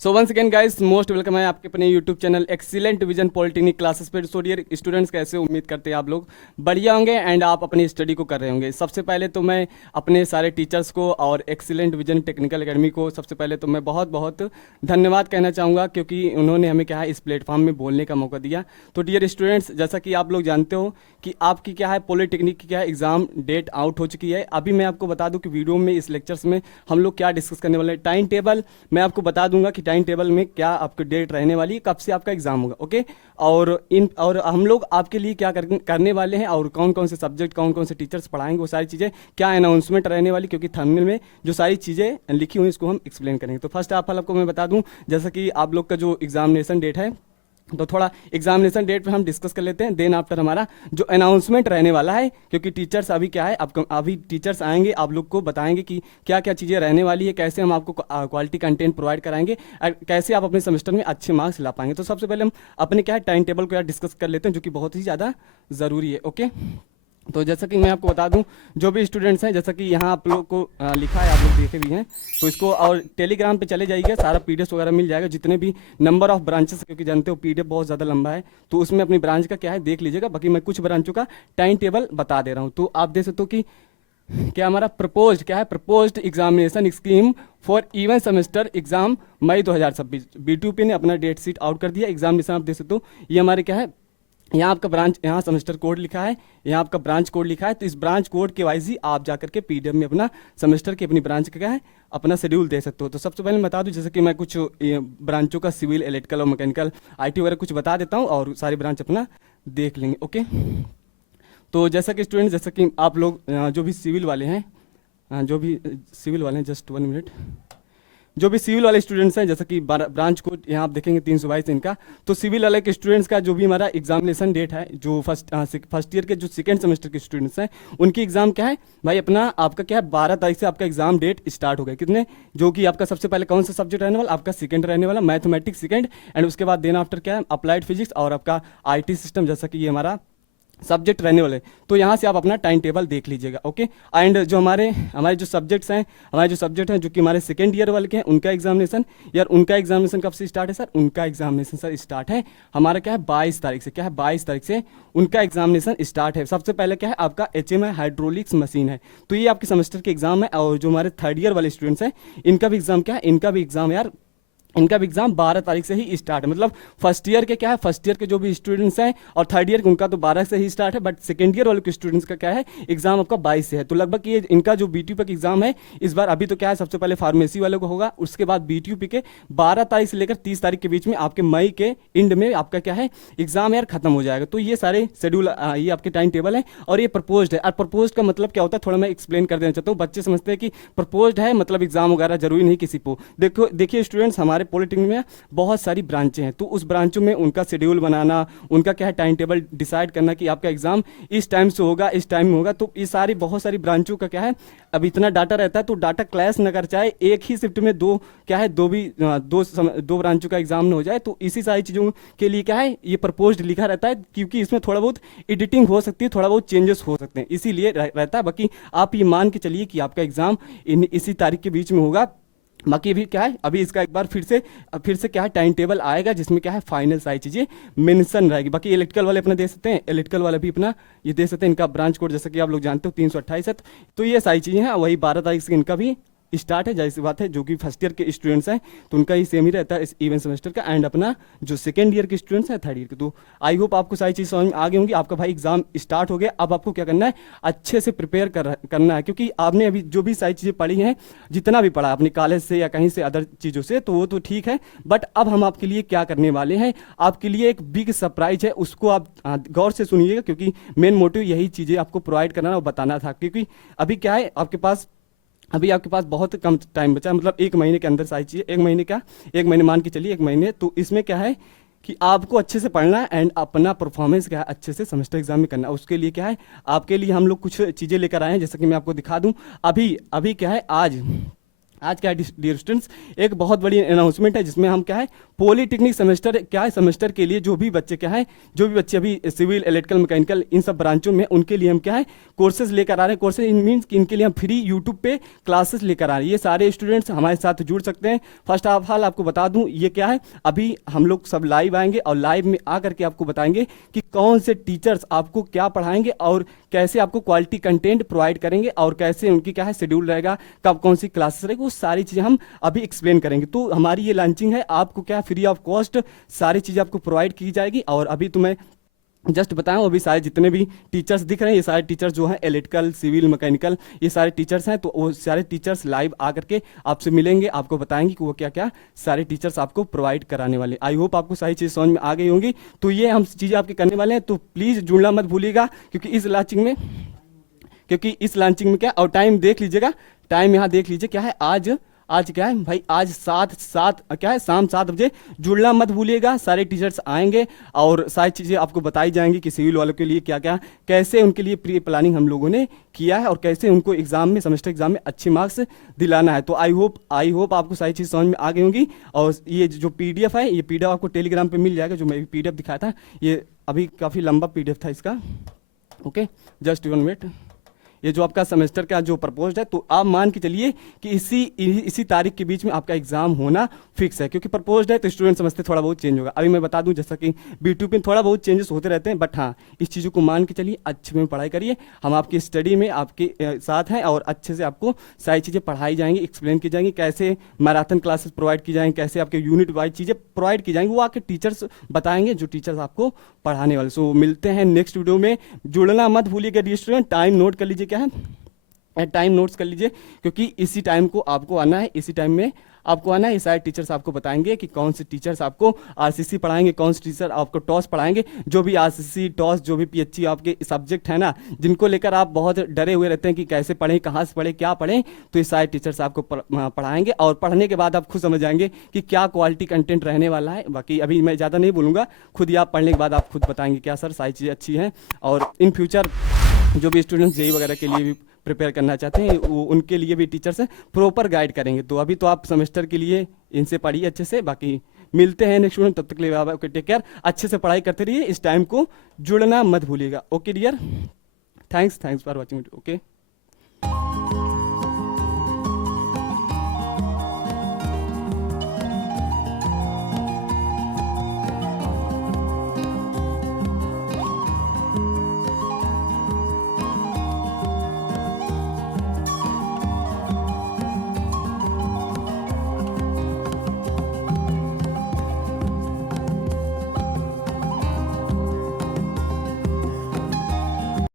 सो once again guys most welcome है आपके अपने YouTube channel excellent vision polytechnic classes पे। सो डियर स्टूडेंट्स, कैसे उम्मीद करते हैं आप लोग बढ़िया होंगे एंड आप अपनी स्टडी को कर रहे होंगे। सबसे पहले तो मैं अपने सारे टीचर्स को और एक्सीलेंट विजन टेक्निकल एकेडमी को सबसे पहले तो मैं बहुत बहुत धन्यवाद कहना चाहूँगा, क्योंकि उन्होंने हमें क्या है इस प्लेटफॉर्म में बोलने का मौका दिया। तो डियर स्टूडेंट्स, जैसा कि आप लोग जानते हो कि आपकी क्या है पॉलिटेक्निक की क्या है एग्जाम डेट आउट हो चुकी है। अभी मैं आपको बता दूं कि वीडियो में इस लेक्चर्स में हम लोग क्या डिस्कस करने वाले हैं। टाइम टेबल मैं आपको बता दूंगा कि टाइम टेबल में क्या आपकी डेट रहने वाली है, कब से आपका एग्जाम होगा, ओके। और हम लोग आपके लिए क्या करने वाले हैं और कौन कौन से सब्जेक्ट कौन कौन से टीचर्स पढ़ाएंगे, वो सारी चीज़ें क्या अनाउंसमेंट रहने वाली, क्योंकि थंबनेल में जो सारी चीज़ें लिखी हुई इसको हम एक्सप्लेन करेंगे। तो फर्स्ट ऑफ ऑल आपको मैं बता दूं, जैसा कि आप लोग का जो एग्जामिनेशन डेट है, तो थोड़ा एग्जामिनेशन डेट पे हम डिस्कस कर लेते हैं। देन आफ्टर हमारा जो अनाउंसमेंट रहने वाला है, क्योंकि टीचर्स अभी क्या है आपको अभी टीचर्स आएंगे, आप लोग को बताएंगे कि क्या क्या चीज़ें रहने वाली है, कैसे हम आपको क्वालिटी कंटेंट प्रोवाइड कराएंगे और कैसे आप अपने सेमेस्टर में अच्छे मार्क्स ला पाएंगे। तो सबसे पहले हम अपने क्या है टाइम टेबल को यार डिस्कस कर लेते हैं, जो कि बहुत ही ज़्यादा ज़रूरी है, ओके। तो जैसा कि मैं आपको बता दूं, जो भी स्टूडेंट्स हैं, जैसा कि यहाँ आप लोग को लिखा है, आप लोग देखे भी हैं, तो इसको और टेलीग्राम पे चले जाइए, सारा पीडीएफ वगैरह मिल जाएगा, जितने भी नंबर ऑफ ब्रांचेस, क्योंकि जानते हो पीडीएफ बहुत ज़्यादा लंबा है, तो उसमें अपनी ब्रांच का क्या है देख लीजिएगा। बाकी मैं कुछ ब्रांचों का टाइम टेबल बता दे रहा हूँ। तो आप देख सकते हो कि क्या हमारा प्रपोज्ड क्या है, proposed examination scheme for even semester exam May 2026। B2P ने अपना डेट शीट आउट कर दिया। एग्जामिनेशन आप देख सकते हो, ये हमारे क्या है, यहाँ आपका ब्रांच, यहाँ सेमेस्टर कोड लिखा है, यहाँ आपका ब्रांच कोड लिखा है। तो इस ब्रांच कोड के वाइज ही आप जाकर के पीडीएफ में अपना सेमेस्टर की अपनी ब्रांच का क्या है अपना शेड्यूल दे सकते हो। तो सबसे पहले मैं बता दूं, जैसे कि मैं कुछ ब्रांचों का सिविल, इलेक्ट्रिकल और मैकेनिकल, आईटी वगैरह कुछ बता देता हूँ और सारी ब्रांच अपना देख लेंगे, ओके। तो जैसा कि स्टूडेंट, जैसा कि आप लोग जो भी सिविल वाले हैं, जस्ट 1 मिनट, जो भी सिविल वाले स्टूडेंट्स हैं, जैसा कि ब्रांच कोड यहाँ आप देखेंगे 322 इनका। तो सिविल वाले के स्टूडेंट्स का जो भी हमारा एग्जामिनेशन डेट है, जो फर्स्ट ईयर के जो सेकेंड सेमेस्टर के स्टूडेंट्स हैं, उनकी एग्जाम क्या है भाई, अपना आपका क्या है 12 तारीख से आपका एग्जाम डेट स्टार्ट हो गया। कितने, जो कि आपका सबसे पहले कौन सा सब्जेक्ट रहने वाला, आपका सेकंड रहने वाला मैथमेटिक्स सेकंड, एंड उसके बाद देन आफ्टर क्या है अप्लाइड फिजिक्स और आपका आईटी सिस्टम, जैसा कि ये हमारा सब्जेक्ट रहने वाले। तो यहाँ से आप अपना टाइम टेबल देख लीजिएगा, ओके। एंड जो हमारे जो सब्जेक्ट्स हैं, हमारे जो सब्जेक्ट हैं जो कि हमारे सेकेंड ईयर वाले के हैं, उनका एग्जामिनेशन यार, उनका एग्जामिनेशन कब से स्टार्ट है सर, उनका एग्जामिनेशन सर स्टार्ट है हमारा क्या है 22 तारीख से। क्या है 22 तारीख से उनका एग्जामिनेशन स्टार्ट है। सबसे पहले क्या है आपका HMI हाइड्रोलिक्स मशीन है। तो ये आपके सेमेस्टर के एग्जाम है। और जो हमारे थर्ड ईयर वाले स्टूडेंट्स हैं, इनका भी एग्जाम क्या है, इनका भी एग्जाम यार, इनका भी एग्जाम 12 तारीख से ही स्टार्ट है। मतलब फर्स्ट ईयर के क्या है, फर्स्ट ईयर के जो भी स्टूडेंट्स हैं और थर्ड ईयर के उनका तो 12 से ही स्टार्ट है, बट सेकेंड ईयर वाले के स्टूडेंट्स का क्या है एग्जाम आपका 22 से है। तो लगभग ये इनका जो BTUP का एग्जाम है इस बार, अभी तो क्या है सबसे पहले फार्मेसी वाले को होगा, उसके बाद BTUP के 12 तारीख से लेकर 30 तारीख के बीच में आपके मई के एंड में आपका क्या है एग्जाम यार खत्म हो जाएगा। तो ये सारे शेड्यूल, ये आपके टाइम टेबल है और ये प्रपोज्ड है। और प्रपोज्ड का मतलब क्या होता है, थोड़ा मैं एक्सप्लेन कर देना चाहता हूँ। बच्चे समझते हैं कि प्रपोज्ड है मतलब एग्जाम वगैरह जरूरी नहीं किसी को। देखिए स्टूडेंट्स, हमारे पॉलिटेक्निक में बहुत सारी ब्रांचें हैं, तो उस ब्रांचों में उनका शेड्यूल बनाना, उनका क्या है टाइम टेबल डिसाइड करना कि आपका एग्जाम इस टाइम से होगा, इस टाइम में होगा। तो ये सारी बहुत सारी ब्रांचों का क्या है, अब इतना डाटा रहता है तो डाटा क्लैश न कर जाए, एक ही शिफ्ट में दो क्या है दो ब्रांचों का एग्जाम न हो जाए। तो इसी सारी चीज़ों के लिए क्या है ये प्रपोज्ड लिखा रहता है, क्योंकि इसमें थोड़ा बहुत एडिटिंग हो सकती है, थोड़ा बहुत चेंजेस हो सकते हैं, इसीलिए रहता है। बाकी आप ये मान के चलिए कि आपका एग्जाम इसी तारीख के बीच में होगा। बाकी अभी क्या है, अभी इसका एक बार फिर से क्या है टाइम टेबल आएगा, जिसमें क्या है फाइनल सारी चीज़ें मेंशन रहेगी। बाकी इलेक्ट्रिकल वाले अपना दे सकते हैं, इलेक्ट्रिकल वाले भी अपना ये दे सकते हैं। इनका ब्रांच कोड जैसा कि आप लोग जानते हो 328 है। तो ये सारी चीज़ें हैं, वही 12 तारीख से इनका भी स्टार्ट है, जाहिर सी बात है। जो कि फर्स्ट ईयर के स्टूडेंट्स हैं तो उनका ही सेम ही रहता है इस इवन सेमेस्टर का, एंड अपना जो सेकेंड ईयर के स्टूडेंट्स हैं थर्ड ईयर के। तो आई होप आपको सारी चीज़ समझ में आ गई होंगी। आपका भाई एग्जाम स्टार्ट हो गया, अब आपको क्या करना है, अच्छे से प्रिपेयर करना है, क्योंकि आपने अभी जो भी सारी चीज़ें पढ़ी हैं, जितना भी पढ़ा अपने कॉलेज से या कहीं से अदर चीज़ों से, तो वो तो ठीक है। बट अब हम आपके लिए क्या करने वाले हैं, आपके लिए एक बिग सरप्राइज है, उसको आप गौर से सुनिएगा, क्योंकि मेन मोटिव यही चीज़ें आपको प्रोवाइड करना और बताना था। क्योंकि अभी क्या है आपके पास बहुत कम टाइम बचा है, मतलब 1 महीने के अंदर सारी चीज़ें, 1 महीने मान के चलिए 1 महीने। तो इसमें क्या है कि आपको अच्छे से पढ़ना है एंड अपना परफॉर्मेंस क्या है अच्छे से सेमेस्टर एग्जाम में करना है। उसके लिए क्या है आपके लिए हम लोग कुछ चीज़ें लेकर आए हैं, जैसे कि मैं आपको दिखा दूं। अभी क्या है आज क्या है डियर स्टूडेंट्स, एक बहुत बड़ी अनाउंसमेंट है, जिसमें हम क्या है पॉलीटेक्निक सेमेस्टर क्या है, सेमेस्टर के लिए जो भी बच्चे क्या है, जो भी बच्चे अभी सिविल, इलेक्ट्रिकल, मैकेनिकल इन सब ब्रांचों में, उनके लिए हम क्या है कोर्सेज लेकर आ रहे हैं। कोर्सेज इन मीन्स कि इनके लिए हम फ्री यूट्यूब पे क्लासेस लेकर आ रहे हैं। ये सारे स्टूडेंट्स हमारे साथ जुड़ सकते हैं। फर्स्ट ऑफ ऑल आपको बता दूं ये क्या है, अभी हम लोग सब लाइव आएंगे और लाइव में आकर के आपको बताएंगे कि कौन से टीचर्स आपको क्या पढ़ाएंगे और कैसे आपको क्वालिटी कंटेंट प्रोवाइड करेंगे और कैसे उनकी क्या है शेड्यूल रहेगा, कब कौन सी क्लासेस रहेगी, वो सारी चीज़ें हम अभी एक्सप्लेन करेंगे। तो हमारी ये लॉन्चिंग है, आपको क्या फ्री ऑफ कॉस्ट सारी चीज़ें आपको प्रोवाइड की जाएगी। और अभी तो मैं जस्ट बताऊं, अभी सारे जितने भी टीचर्स दिख रहे हैं ये सारे टीचर्स जो हैं इलेक्ट्रिकल, सिविल, मैकेनिकल, ये सारे टीचर्स हैं। तो वो सारे टीचर्स लाइव आकर के आपसे मिलेंगे, आपको बताएंगे कि वो क्या क्या सारे टीचर्स आपको प्रोवाइड कराने वाले। आई होप आपको सारी चीज़ समझ में आ गई होंगी। तो ये हम चीज़ें आपके करने वाले हैं, तो प्लीज़ जुड़ना मत भूलिएगा, क्योंकि इस लॉन्चिंग में क्या, और टाइम देख लीजिएगा, टाइम यहाँ देख लीजिए क्या है, आज क्या है भाई, आज क्या है शाम 7 बजे। जुड़ना मत भूलिएगा, सारे टीचर्स आएंगे और सारी चीज़ें आपको बताई जाएंगी कि सिविल वालों के लिए क्या क्या, कैसे उनके लिए प्री प्लानिंग हम लोगों ने किया है और कैसे उनको एग्जाम में, सेमेस्टर एग्जाम में अच्छे मार्क्स दिलाना है। तो आई होप आपको सारी चीज़ समझ में आ गई होंगी। और ये जो PDF है, ये PDF आपको टेलीग्राम पर मिल जाएगा, जो मैं PDF दिखाया था, ये अभी काफ़ी लंबा PDF था इसका। Okay, just 1 minute. ये जो आपका सेमेस्टर का जो प्रपोज्ड है, तो आप मान के चलिए कि इसी तारीख के बीच में आपका एग्जाम होना फिक्स है, क्योंकि प्रपोज्ड है तो स्टूडेंट समझते थोड़ा बहुत चेंज होगा। अभी मैं बता दूं जैसा कि B2 में थोड़ा बहुत चेंजेस होते रहते हैं, बट हाँ इस चीज़ों को मान के चलिए, अच्छे में पढ़ाई करिए, हम आपकी स्टडी में आपके साथ हैं और अच्छे से आपको सारी चीज़ें पढ़ाई जाएंगी, एक्सप्लेन की जाएंगी, कैसे मैराथन क्लासेस प्रोवाइड की जाएंगी, कैसे आपके यूनिट वाइज चीज़ें प्रोवाइड की जाएंगी, वो आपके टीचर्स बताएंगे, जो टीचर्स आपको पढ़ाने वाले। सो मिलते हैं नेक्स्ट वीडियो में। जुड़ना मत भूलिएगा डियर स्टूडेंट, टाइम नोट कर लीजिए, क्या है टाइम नोट्स कर लीजिए, क्योंकि इसी टाइम को आपको आना है, इसी टाइम में आपको आना है। ये सारे टीचर्स आपको बताएंगे कि कौन से टीचर्स आपको RCC पढ़ाएंगे, कौन से टीचर आपको टॉस पढ़ाएंगे। जो भी RCC, टॉस, जो भी PHE आपके सब्जेक्ट है ना, जिनको लेकर आप बहुत डरे हुए रहते हैं कि कैसे पढ़ें, कहाँ से पढ़ें, क्या पढ़ें, तो ये सारे टीचर्स आपको पढ़ाएंगे और पढ़ने के बाद आप खुद समझ जाएंगे कि क्या क्वालिटी कंटेंट रहने वाला है। बाकी अभी मैं ज़्यादा नहीं बोलूँगा, खुद ही आप पढ़ने के बाद आप खुद बताएंगे क्या सर सारी चीज़ें अच्छी हैं। और इन फ्यूचर जो भी स्टूडेंट्स JEE वगैरह के लिए भी प्रिपेयर करना चाहते हैं, वो उनके लिए भी टीचर्स प्रॉपर गाइड करेंगे। तो अभी तो आप सेमेस्टर के लिए इनसे पढ़िए अच्छे से। बाकी मिलते हैं नेक्स्ट स्टूडेंट, तब तक के लिए ओके, टेक केयर, अच्छे से पढ़ाई करते रहिए, इस टाइम को जुड़ना मत भूलिएगा। Okay dear, thanks for watching, okay.